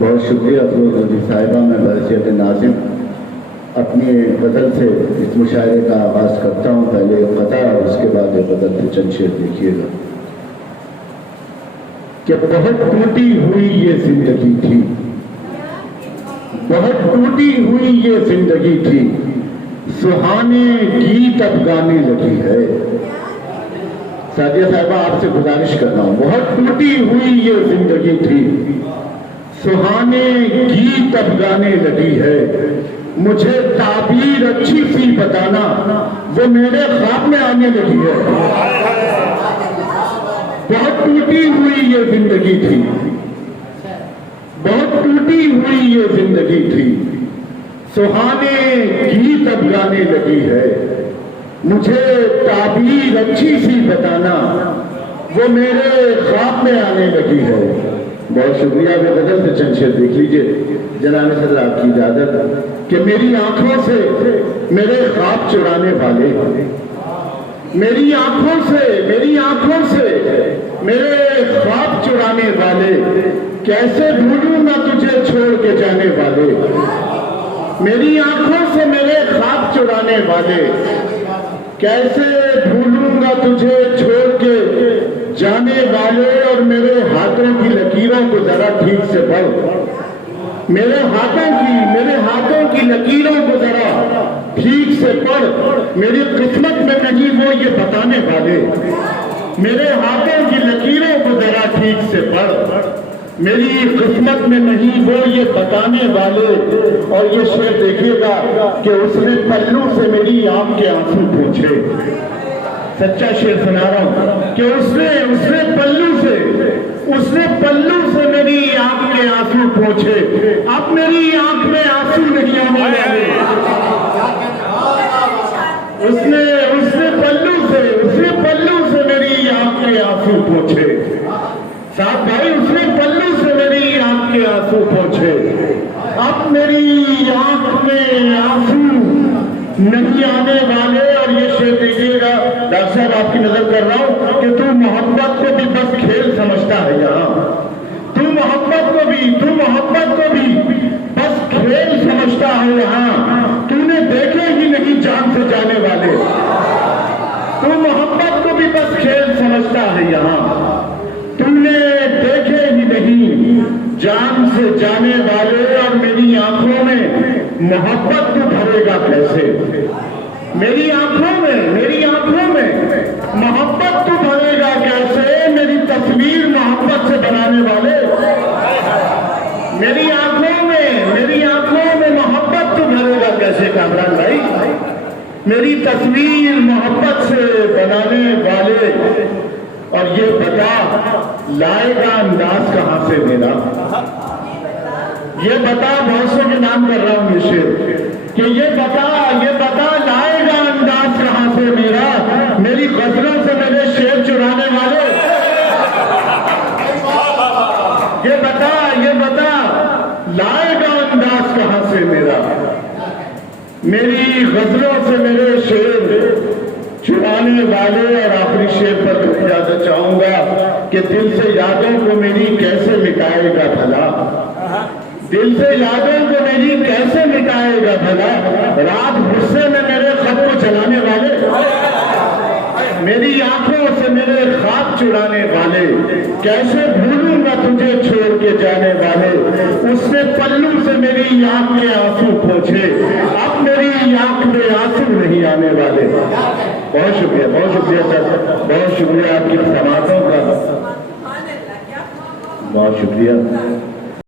بہت شکریہ افروز ندی صاحبہ. میں بحیثیت ناظم اپنی غزل سے اس مشاعرے کا آغاز کرتا ہوں. پہلے ایک قطع اور اس کے بعد ایک غزل کے چند شعر دیکھیے گا کہ بہت ٹوٹی ہوئی یہ زندگی تھی، بہت ٹوٹی ہوئی یہ زندگی تھی، سہانے گیت اب گانے لگی ہے. سعدیہ صاحبہ آپ سے گزارش کر رہا ہوں، بہت ٹوٹی ہوئی یہ زندگی تھی، سہانے گیت اب گانے لگی ہے. مجھے تعبیر اچھی سی بتانا، وہ میرے خواب میں آنے لگی ہے. بہت ٹوٹی ہوئی یہ زندگی تھی، بہت ٹوٹی ہوئی یہ زندگی تھی، سہانے گیت اب گانے لگی ہے. مجھے تعبیر اچھی سی بتانا، وہ میرے خواب میں آنے لگی ہے. بہت شکریہ. میں غزل سے چند شعر دیکھ لیجئے. جناب صدر آپ کی اجازت کہ میری آنکھوں سے میرے خواب چرانے والے، میری آنکھوں سے میرے خواب چرانے والے، کیسے بھولوں گا تجھے چھوڑ کے جانے والے. میری آنکھوں سے میرے خواب چرانے والے، کیسے بھولوں گا تجھے چھوڑ کے جانے والے. اور میرے ہاتھوں کی لکیروں کو ذرا ٹھیک سے پڑھ، میرے ہاتھوں کی لکیروں کو ذرا ٹھیک سے پڑھ. میری قسمت میں نہیں وہ یہ بتانے والے، میرے ہاتھوں کی لکیروں کو ذرا ٹھیک سے پڑھ. میری قسمت میں نہیں وہ یہ بتانے والے. اور یہ شعر دیکھیے گا کہ اس نے پلو سے میری آنکھ کے آنسو پوچھے. سچا شعر سنا رہا ہوں کہ اس نے پلو سے میری آنکھ کے آنسو پوچھے. اب میری آنکھ میں آنسو نہیں آنے والے. اس نے پلو سے میری آنکھ کے آنسو پوچھے. صاحب بھائی، اس نے پلو سے میری آنکھ کے آنسو پوچھے. اب میری آنکھ میں آنسو نہیں آنے والے. اور یہ شعر دیکھیے گا ڈاکٹر صاحب، آپ کی نظر کر رہا ہوں کہ تو محبت کو بھی بس کھیل سمجھتا ہے یہاں. تو محبت کو بھی بس کھیل سمجھتا ہے یہاں. تو نے دیکھے ہی نہیں جان سے جانے والے. تو محبت کو بھی بس کھیل سمجھتا ہے یہاں. تم نے دیکھے ہی نہیں جان سے جانے والے. اور میری آنکھوں میں محبت تو بھرے گا کیسے. میری آنکھوں میں محبت تو بھرے گا کیسے. میری تصویر محبت سے بنانے والے. میری آنکھوں میں محبت تو بھرے گا کیسے کامران بھائی. میری تصویر محبت سے بنانے والے. اور یہ بتا لائے گا انداز کہاں سے میرا. یہ بتا، بہت سے کے نام کر رہا ہوں یہ شعر، کہ یہ بتا لائے گا انداز کہاں سے میرا. میری غزلوں سے میرے شعر چرانے والے. یہ بتا لائے گا انداز کہاں سے میرا. میری غزلوں سے میرے شعر چرانے والے. اور آخری شعر پر اجازت چاہوں گا کہ دل سے یادوں کو میری کیسے مٹائے گا بھلا. دل سے یادوں کو میری کیسے مٹائے گا بھلا. رات غصے میں میرے خط کو چلانے والے. میری آنکھوں سے میرے خواب چرانے والے. کیسے بھولوں گا تجھے چھوڑ کے جانے والے. اس نے پلو سے میری آنکھ کے آنسو پوچھے. اب میری آنکھ میں آنسو نہیں آنے والے. بہت شکریہ سر، بہت شکریہ آپ کی سماعتوں کا. بہت شکریہ.